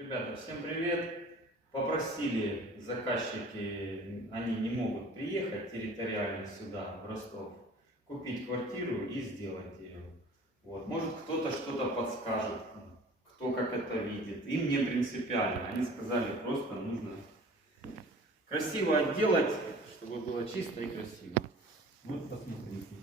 Ребята, всем привет! Попросили заказчики, они не могут приехать территориально сюда, в Ростов, купить квартиру и сделать ее. Вот. Может кто-то что-то подскажет, кто как это видит. Им не принципиально. Они сказали, просто нужно красиво отделать, чтобы было чисто и красиво. Вот посмотрите.